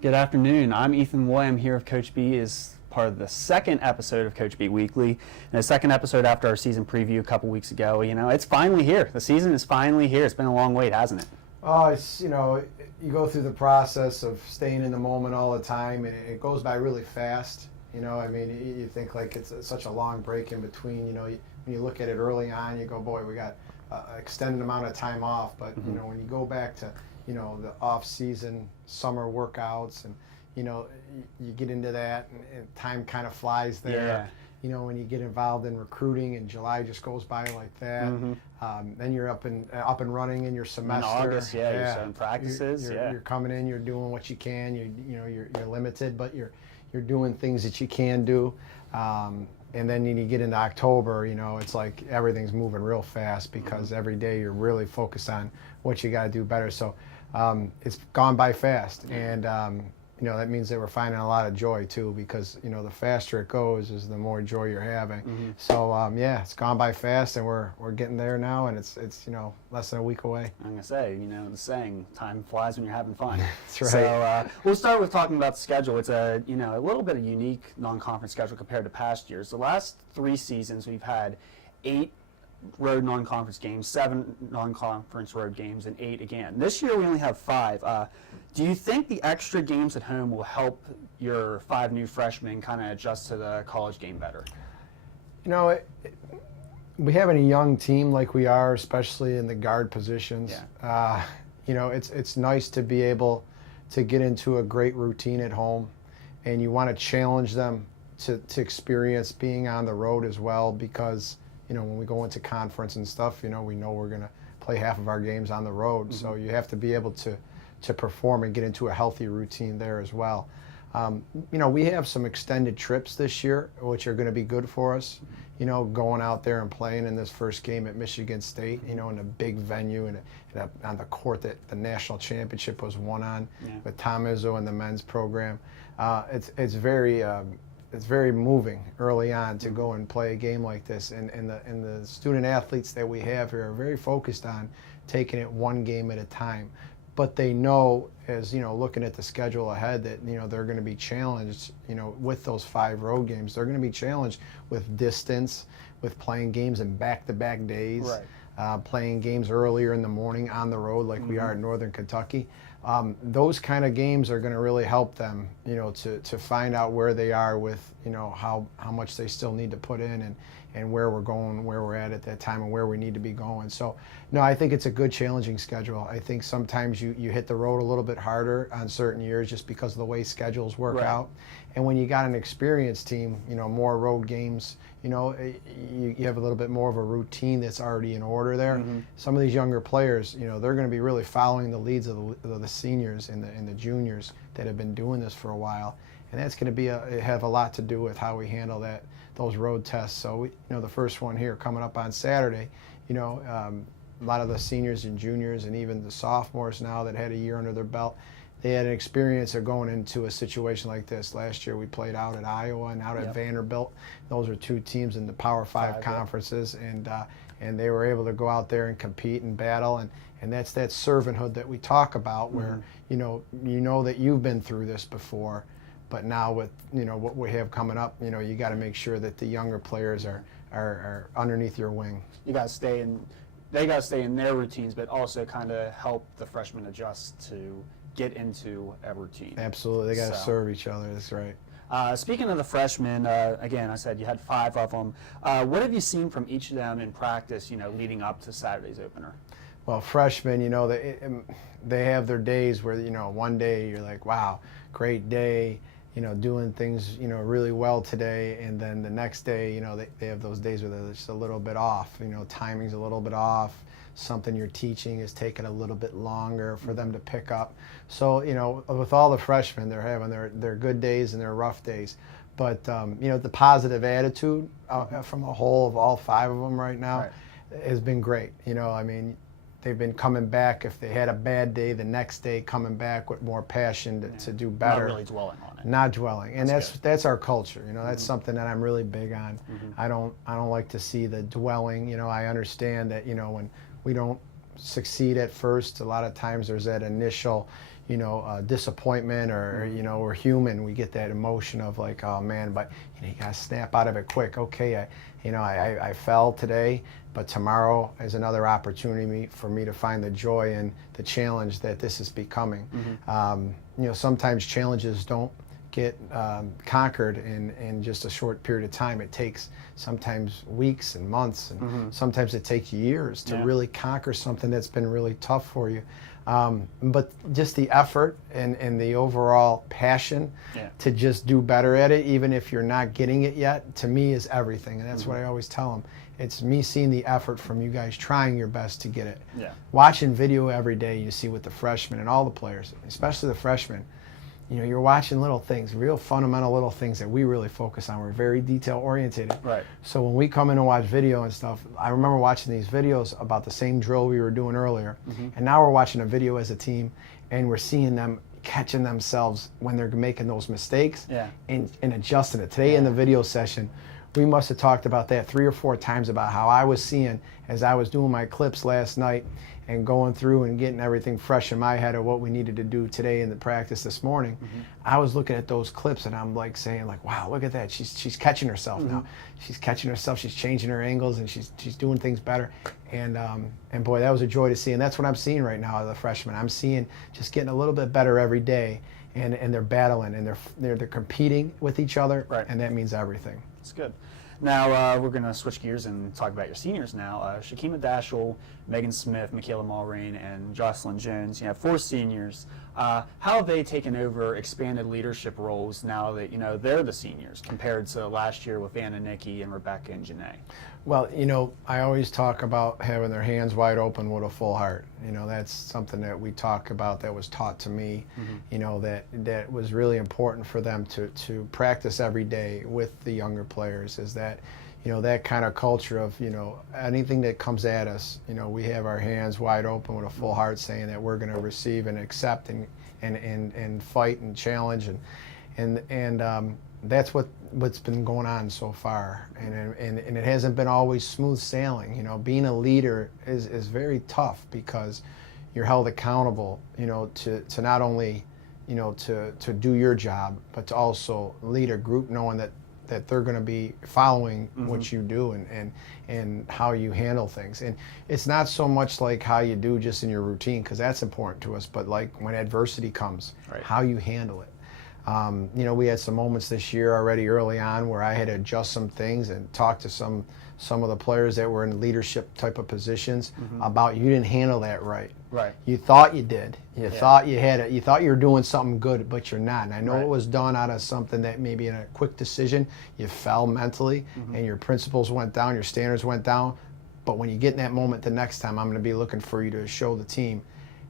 Good afternoon. I'm Ethan Woy. I'm here with Coach B as part of the second episode of Coach B Weekly, and the second episode after our season preview a couple weeks ago. You know, it's finally here. The season is finally here. It's been a long wait, hasn't it? Oh, you go through the process of staying in the moment all the time, and it goes by really fast. You think like it's such a long break in between. When you look at it early on, you go, boy, we got an extended amount of time off. But, when you go back to, the off-season summer workouts and, you get into that and time kind of flies there. Yeah. When you get involved in recruiting and July just goes by like that. Then you're up and running in your semester. In August, you're starting practices. You're coming in, you're doing what you can. You're limited, but you're doing things that you can do. And then when you get into October, it's like everything's moving real fast because every day you're really focused on what you got to do better. So it's gone by fast, and that means that we're finding a lot of joy too, because the faster it goes is the more joy you're having. So it's gone by fast, and we're getting there now, and it's less than a week away. I'm gonna say, the saying, time flies when you're having fun. That's right. So we'll start with talking about the schedule. It's a little bit of unique non-conference schedule compared to past years. The last 3 seasons we've had 8 road non-conference games, 7 non-conference road games, and 8 again. This year we only have 5. Do you think the extra games at home will help your 5 new freshmen kind of adjust to the college game better? We have a young team like we are, especially in the guard positions. Yeah. It's nice to be able to get into a great routine at home, and you want to challenge them to experience being on the road as well, because when we go into conference and stuff, we know we're going to play half of our games on the road. So you have to be able to perform and get into a healthy routine there as well. We have some extended trips this year, which are going to be good for us. Going out there and playing in this first game at Michigan State, in a big venue and on the court that the national championship was won on with Tom Izzo and the men's program. It's very moving early on to go and play a game like this, and the student athletes that we have here are very focused on taking it one game at a time. But they know, as looking at the schedule ahead, that they're going to be challenged. With those 5 road games, they're going to be challenged with distance, with playing games in back-to-back days, playing games earlier in the morning on the road like we are in Northern Kentucky. Those kind of games are going to really help them, to find out where they are with, how much they still need to put in and where we're going, where we're at that time, and where we need to be going. So, no, I think it's a good, challenging schedule. I think sometimes you hit the road a little bit harder on certain years just because of the way schedules work out. And when you got an experienced team, more road games, you have a little bit more of a routine that's already in order there. Some of these younger players, they're going to be really following the leads of the seniors and the juniors that have been doing this for a while. And that's going to have a lot to do with how we handle those road tests. So, the first one here coming up on Saturday, a lot of the seniors and juniors and even the sophomores now that had a year under their belt, they had an experience of going into a situation like this. Last year we played out at Iowa and out at Vanderbilt. Those are 2 teams in the Power 5 conferences, and they were able to go out there and compete and battle, and that's that servanthood that we talk about, where you know that you've been through this before, but now with what we have coming up, you got to make sure that the younger players are underneath your wing. You got to stay in. They got to stay in their routines, but also kind of help the freshmen adjust to get into a routine. Absolutely. They got to serve each other. That's right. Speaking of the freshmen, again, I said you had 5 of them. What have you seen from each of them in practice, leading up to Saturday's opener? Well, freshmen, they have their days where, one day you're like, wow, great day, doing things, really well today. And then the next day, they have those days where they're just a little bit off, timing's a little bit off. Something you're teaching is taking a little bit longer for them to pick up. So, with all the freshmen, they're having their good days and their rough days. But, the positive attitude from the whole of all 5 of them right now has been great. They've been coming back. If they had a bad day, the next day coming back with more passion to do better. Not really dwelling on it. Not dwelling, and that's our culture. That's something that I'm really big on. I don't like to see the dwelling. I understand that when we don't succeed at first, a lot of times there's that initial, disappointment or we're human. We get that emotion of like, oh man, but you gotta snap out of it quick. Okay, I fell today, but tomorrow is another opportunity for me to find the joy in the challenge that this is becoming. Sometimes challenges don't get conquered in just a short period of time. It takes sometimes weeks and months, and sometimes it takes years to really conquer something that's been really tough for you. But just the effort and the overall passion to just do better at it, even if you're not getting it yet, to me is everything. And that's what I always tell them. It's me seeing the effort from you guys trying your best to get it. Watching video every day, you see with the freshmen and all the players, especially the freshmen, you're watching little things, real fundamental little things that we really focus on. We're very detail oriented. Right. So when we come in and watch video and stuff, I remember watching these videos about the same drill we were doing earlier. And now we're watching a video as a team and we're seeing them catching themselves when they're making those mistakes and adjusting it. Today in the video session, we must have talked about that 3 or 4 times about how I was seeing as I was doing my clips last night and going through and getting everything fresh in my head of what we needed to do today in the practice this morning. I was looking at those clips and I'm like saying like, wow, look at that. She's catching herself now. She's catching herself. She's changing her angles and she's doing things better. And boy, that was a joy to see. And that's what I'm seeing right now as a freshman. I'm seeing just getting a little bit better every day. And they're battling and they're competing with each other. And that means everything. That's good. Now, we're going to switch gears and talk about your seniors now. Shakima Dashel, Megan Smith, Michaela Mulrain, and Jocelyn Jones. You have 4 seniors. How have they taken over expanded leadership roles now that, they're the seniors compared to last year with Anna, Nikki, and Rebecca and Janae? Well, I always talk about having their hands wide open with a full heart. That's something that we talk about that was taught to me, that was really important for them to practice every day with the younger players, is that, that kind of culture of, anything that comes at us, we have our hands wide open with a full heart saying that we're going to receive and accept and fight and challenge. And that's what's been going on so far, and it hasn't been always smooth sailing. Being a leader is very tough because you're held accountable, to not only, to do your job, but to also lead a group knowing that they're going to be following what you do and how you handle things. And it's not so much like how you do just in your routine, because that's important to us, but like when adversity comes, how you handle it. We had some moments this year already early on where I had to adjust some things and talk to some of the players that were in leadership type of positions about you didn't handle that right. You thought you did. You thought you had it. You thought you were doing something good, but you're not. And I know it was done out of something that maybe in a quick decision you fell mentally and your principles went down, your standards went down. But when you get in that moment the next time, I'm going to be looking for you to show the team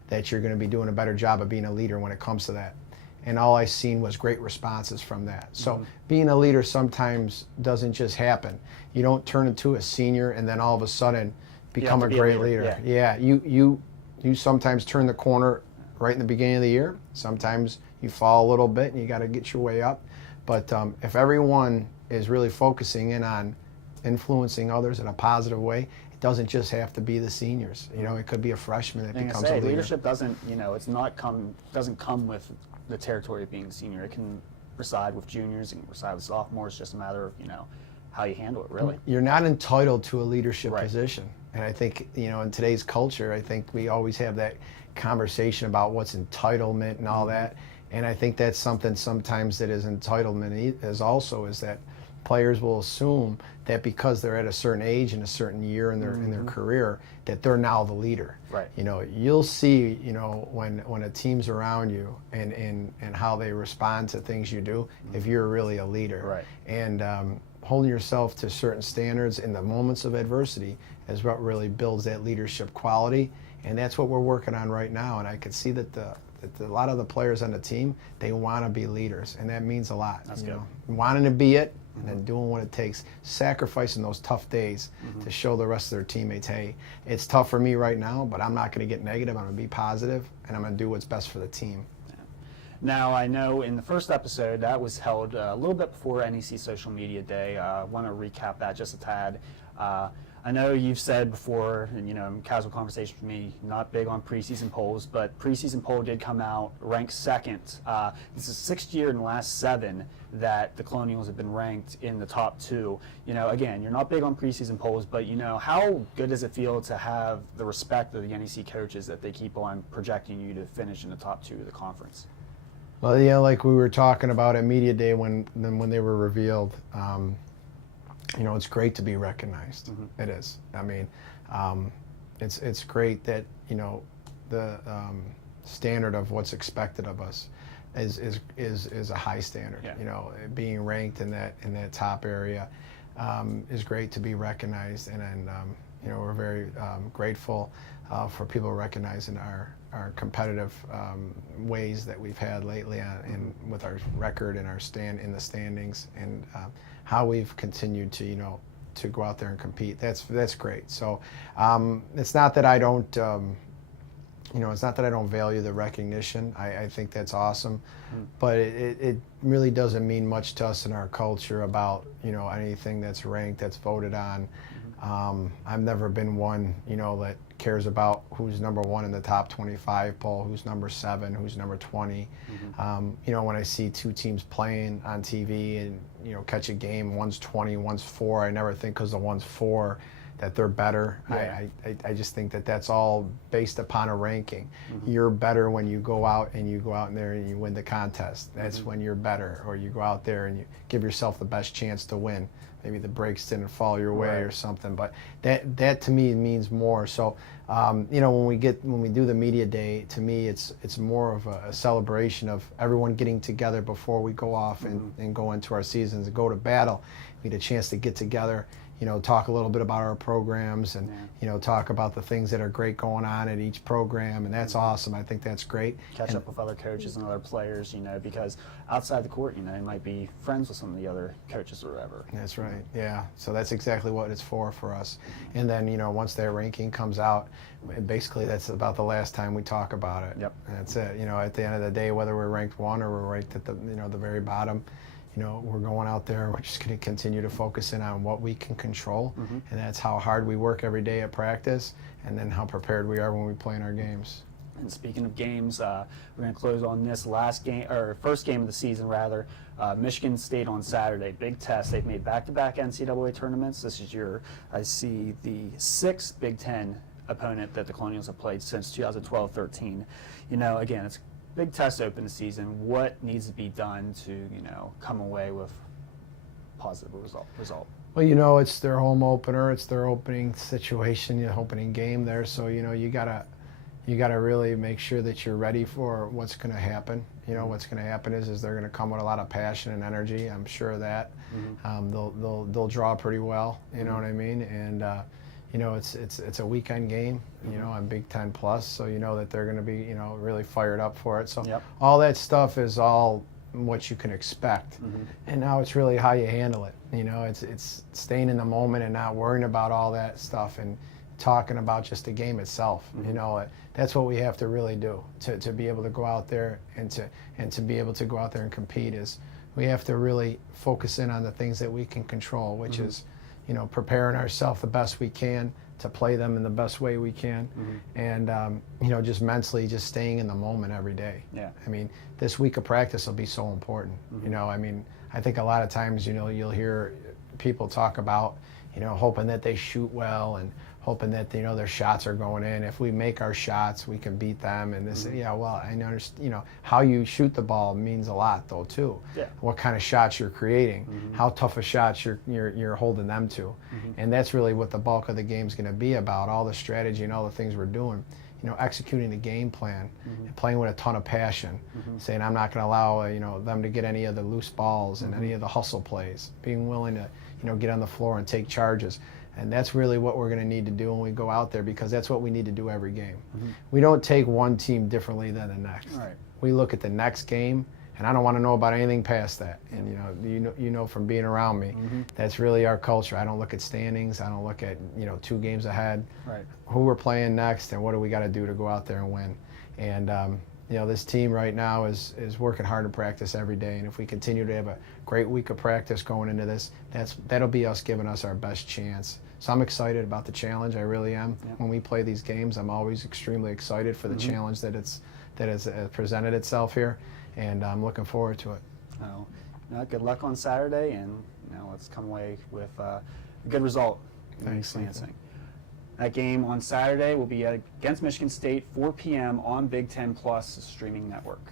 that you're going to be doing a better job of being a leader when it comes to that. And all I seen was great responses from that. So being a leader sometimes doesn't just happen. You don't turn into a senior and then all of a sudden become a great leader. You sometimes turn the corner right in the beginning of the year. Sometimes you fall a little bit and you got to get your way up. But if everyone is really focusing in on influencing others in a positive way, it doesn't just have to be the seniors. It could be a freshman that becomes a leader. Leadership doesn't, doesn't come with the territory of being a senior. It can reside with juniors, it can reside with sophomores. It's just a matter of, how you handle it, really. You're not entitled to a leadership position. And I think, in today's culture, I think we always have that conversation about what's entitlement and all that. And I think that's something sometimes that is entitlement is that players will assume that because they're at a certain age and a certain year in their career, that they're now the leader. You'll see, when a team's around you and how they respond to things you do, if you're really a leader. And holding yourself to certain standards in the moments of adversity is what really builds that leadership quality. And that's what we're working on right now. And I can see that a lot of the players on the team, they want to be leaders, and that means a lot. That's good. Wanting to be it, and then doing what it takes, sacrificing those tough days to show the rest of their teammates, hey, it's tough for me right now, but I'm not going to get negative. I'm going to be positive, and I'm going to do what's best for the team. Now, I know in the first episode that was held a little bit before NEC Social Media Day. I want to recap that just a tad. I know you've said before, and in casual conversation with me, not big on preseason polls, but preseason poll did come out ranked second. This is the 6th year in the last 7 that the Colonials have been ranked in the top 2. Again, you're not big on preseason polls, but how good does it feel to have the respect of the NEC coaches that they keep on projecting you to finish in the top 2 of the conference? Well, yeah, like we were talking about at Media Day when they were revealed, it's great to be recognized. Mm-hmm. It is. I mean, it's great that the standard of what's expected of us is a high standard. Yeah. Being ranked in that top area is great to be recognized, and we're very grateful for people recognizing our competitive ways that we've had lately and with our record and our in the standings, and how we've continued to go out there and compete. That's great. So it's not that I don't it's not that I don't value the recognition. I think that's awesome, but it really doesn't mean much to us in our culture about anything that's ranked, that's voted on. I've never been one that cares about who's number 1 in the top 25 poll, who's number 7, who's number 20. Mm-hmm. When I see 2 teams playing on TV and catch a game, one's 20, one's 4, I never think because the one's 4 that they're better. Yeah. I just think that that's all based upon a ranking. Mm-hmm. You're better when you go out in there and you win the contest. That's when you're better. Or you go out there and you give yourself the best chance to win. Maybe the breaks didn't fall your way or something, but that to me means more. So when we do the media day, to me it's more of a celebration of everyone getting together before we go off and go into our seasons and go to battle. We get a chance to get together, talk a little bit about our programs and, talk about the things that are great going on at each program, and that's awesome. I think that's great. Catch up with other coaches and other players, because outside the court, you might be friends with some of the other coaches or whatever. That's right, yeah. So that's exactly what it's for us. And then, once that ranking comes out, basically that's about the last time we talk about it. Yep. And that's it. At the end of the day, whether we're ranked 1 or we're ranked at the, the very bottom, we're going out there, we're just going to continue to focus in on what we can control, and that's how hard we work every day at practice, and then how prepared we are when we play in our games. And speaking of games, we're going to close on this first game of the season, rather. Michigan State on Saturday, big test. They've made back-to-back NCAA tournaments. This is I see the 6th Big Ten opponent that the Colonials have played since 2012-13. Again, it's big test open the season. What needs to be done to come away with positive result? Well, it's their home opener. It's their opening situation, opening game there. So you gotta really make sure that you're ready for what's going to happen. What's going to happen is they're going to come with a lot of passion and energy. I'm sure of that. They'll draw pretty well. You know what I mean? And it's a weekend game, on Big Ten Plus, so that they're going to be, really fired up for it. So all that stuff is all what you can expect. And now it's really how you handle it. It's staying in the moment and not worrying about all that stuff and talking about just the game itself. That's what we have to really do to be able to go out there and to be able to go out there and compete. Is we have to really focus in on the things that we can control, which is preparing ourselves the best we can to play them in the best way we can, and just mentally just staying in the moment every day. Yeah. I mean, this week of practice will be so important. I think a lot of times you'll hear people talk about hoping that they shoot well and hoping that their shots are going in. If we make our shots, we can beat them. And this, well, I understand. How you shoot the ball means a lot, though, too. Yeah. What kind of shots you're creating, how tough a shots you're holding them to, and that's really what the bulk of the game's going to be about. All the strategy and all the things we're doing. Executing the game plan, and playing with a ton of passion, saying I'm not going to allow them to get any of the loose balls and any of the hustle plays. Being willing to get on the floor and take charges. And that's really what we're going to need to do when we go out there, because that's what we need to do every game. We don't take one team differently than the next. Right. We look at the next game, and I don't want to know about anything past that. And from being around me, that's really our culture. I don't look at standings. I don't look at 2 games ahead. Right. Who we're playing next, and what do we got to do to go out there and win. And this team right now is working hard in practice every day, and if we continue to have a great week of practice going into this, that'll be us giving us our best chance. So I'm excited about the challenge. I really am. Yeah. When we play these games, I'm always extremely excited for the challenge that has presented itself here, and I'm looking forward to it. Oh, good luck on Saturday, and let's come away with a good result. Thanks, Lansing. That game on Saturday will be against Michigan State, 4 p.m. on Big Ten Plus streaming network.